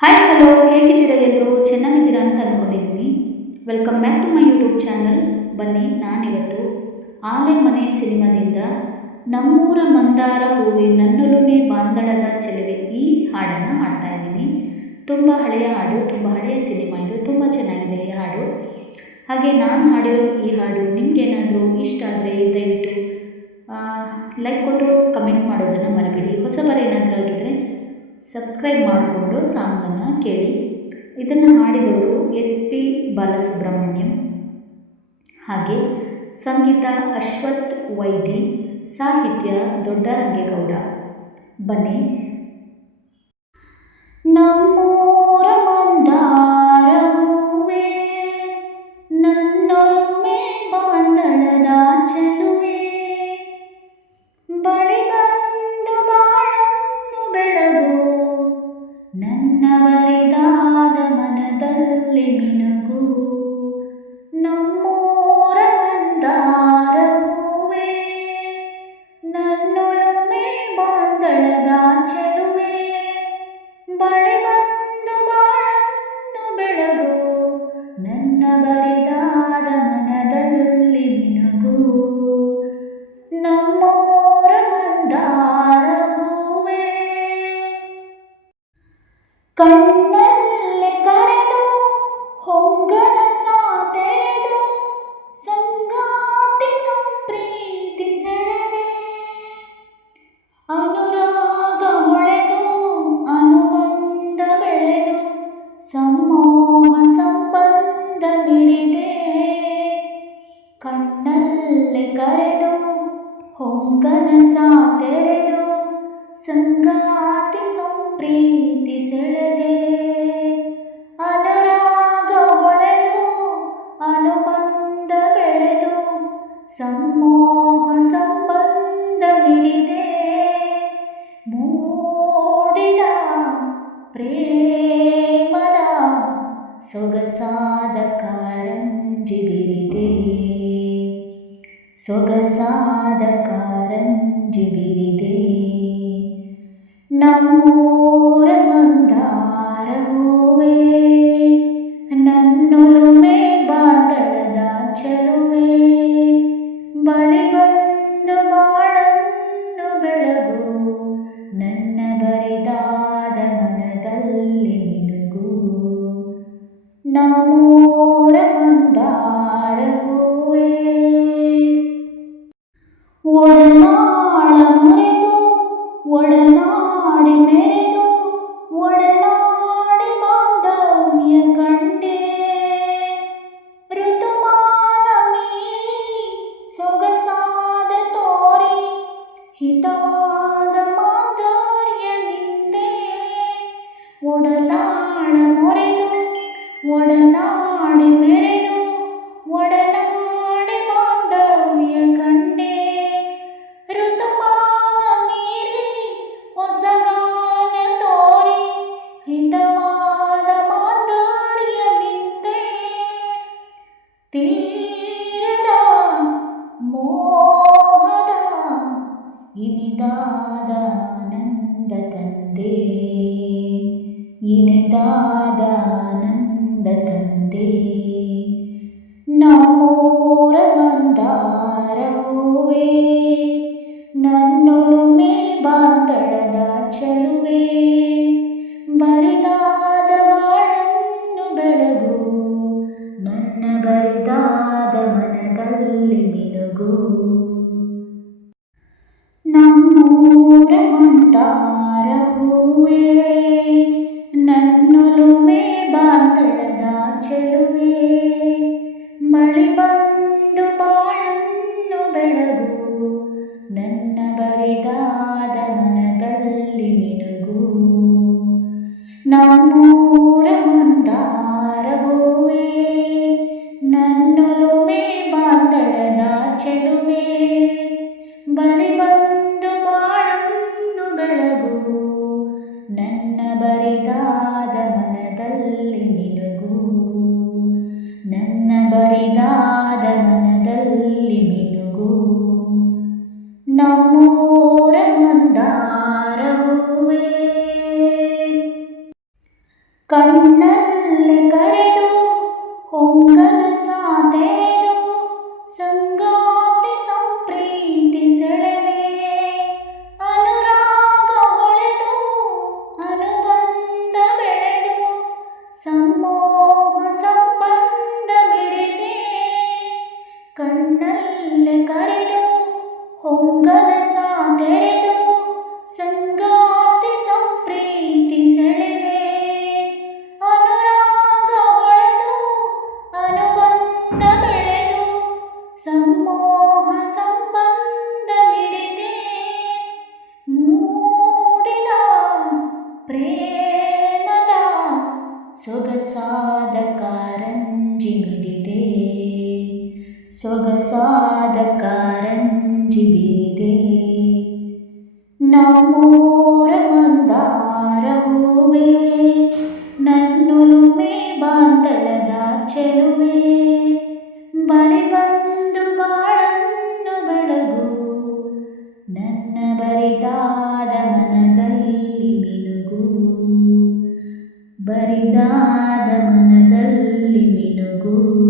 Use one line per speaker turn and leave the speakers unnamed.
Hi hello ಹೇಗಿದ್ದೀರಾ ಎಲ್ಲರೂ? ಚೆನ್ನಾಗಿದ್ದೀರಾ ಅಂತ ಅಂದ್ಕೊಂಡಿದ್ದೀನಿ welcome back to my YouTube channel ಬನ್ನಿ, ನಾನಿವತ್ತು ಆಲೆ ಮನೆ ಸಿನಿಮಾದಿಂದ ನಮ್ಮೂರ ಮಂದಾರ ಹೂವೆ ನನ್ನೊಲುಮೆ ಬಾಂದಳದ ಚೆಲುವೆ ಈ ಹಾಡನ್ನು ಹಾಡ್ತಾ ಇದ್ದೀನಿ. ತುಂಬ ಹಳೆಯ ಹಾಡು, ತುಂಬ ಹಳೆಯ ಸಿನಿಮಾ ಇದು, ತುಂಬ ಚೆನ್ನಾಗಿದೆ ಈ ಹಾಡು. ಹಾಗೆ ನಾನು ಹಾಡಿರೋ ಈ ಹಾಡು ನಿಮಗೇನಾದರೂ ಇಷ್ಟ ಆದರೆ ದಯವಿಟ್ಟು ಲೈಕ್ ಕೊಟ್ಟು ಕಮೆಂಟ್ ಮಾಡೋದನ್ನು ಮರಿಬೇಡಿ. ಹೊಸಬರ ಸಬ್ಸ್ಕ್ರೈಬ್ ಮಾಡಿಕೊಂಡು ಸಾಂಗನ್ನು ಕೇಳಿ. ಇದನ್ನು ಹಾಡಿದವರು ಎಸ್ ಪಿ ಬಾಲಸುಬ್ರಹ್ಮಣ್ಯಂ. ಹಾಗೆ ಸಂಗೀತ ಅಶ್ವಥ್ ವೈದಿ, ಸಾಹಿತ್ಯ ದೊಡ್ಡರಂಗೇಗೌಡ. ಬನ್ನಿ. ನಮ್ಮೂರ ಮನದಲ್ಲಿ ಸಮೋಹ ಸಂಬಂಧ ಮಿಡಿದೆ ಕಣ್ಣಲ್ಲಿ ಕರೆದು, ಹೊಂಗನ ಸಾತೆರೆದು, ಸಂಗಾತಿ ಸಂಪ್ರೀತಿ ಸೆಳೆದೆ. ಅನುರಾಗ ಒಳೆದು, ಅನುಬಂಧ ಬೆಳೆದು, ಸಮೋಹ ಸಂಬಂಧ ಮಿಡಿದೆ ಮೂಡಿದ ಪ್ರೇಮದ ಸೊಗಸಾದ ಕಾರಂಜಿ ಬಿರಿದೆ ಸೊಗಸಾದ ಕಾರಂಜಿ ಬಿರಿದೆ ನಮ್ಮೂರ ನಮ್ಮೂರ ಮಂದಾರ ಹೂವೇ ಒಡನಾಳ ಮುರಿದು ಒಡನಾಡಿ ಮೆರೆದು ಒಡನಾಡಿ ಬಾಂಧವ್ಯ ಕಂಡೆ ಋತುಮಾನ ಮೀರಿ ಸೊಗಸಾದ ತೋರಿ ಹಿತವಾದ ತೀರದ ಮೋಹದ ಇನಿದಾದ ಆನಂದ ತಂದೆ ಇನಿದಾದ ಆನಂದ ತಂದೆ ನಮ್ಮೂರ ಮಂದಾರ ಹೂವೇ ನನ್ನೊಲುಮೆ ಬಾಂಧಳದ ಹೂವೇ ನನ್ನೊಲುಮೆ ಬಾಂಧಳದ ಚೆಲುವೆ ಬರಿದಾದ ಮನದಲ್ಲಿ ಮಿನುಗು ನನ್ನ ಬರಿದಾದ ಮನದಲ್ಲಿ ಮಿನುಗು ನಮ್ಮೂರ ಮಂದಾರ ಹೂವೇ ಕಣ್ಣಲ್ಲಿ ಕಣ್ಣಲ್ಲಿ ಕರೆದು ಹೊಂಗನಸ ತೆರೆದು ಸಂಗಾತಿ ಸಂಪ್ರೀತಿ ಸೆಳೆದೆ ಅನುರಾಗ ಹೊಳೆದು ಅನುಬಂಧ ಬೆಳೆದು, ಸಮೋಹ ಸಂಬಂಧ ಮಿಡಿದೆ. ಮೂಡಿದ ಪ್ರೇಮದ ಸೊಗಸಾದ ಕಾರಂಜಿ ಮಿಡಿದೆ. ಸೊಗಸಾದ ಕಾರಂಜಿ ಬಿರಿದೆ ನಮ್ಮೋರ ಮಂದಾರ ಹೂವೆ ನನ್ನುಲುಮೆ ಬಾಂದಳದ ಚೆಲುವೆ. ಬಳಿ ಬಂದು ಬಾಳನ್ನು ಬೆಳಗು, ನನ್ನ ಬರಿದಾದ ಮನದಲ್ಲಿ ಮಿನುಗು. ಬರಿದಾದ ಮನದಲ್ಲಿ ಮಿನುಗು.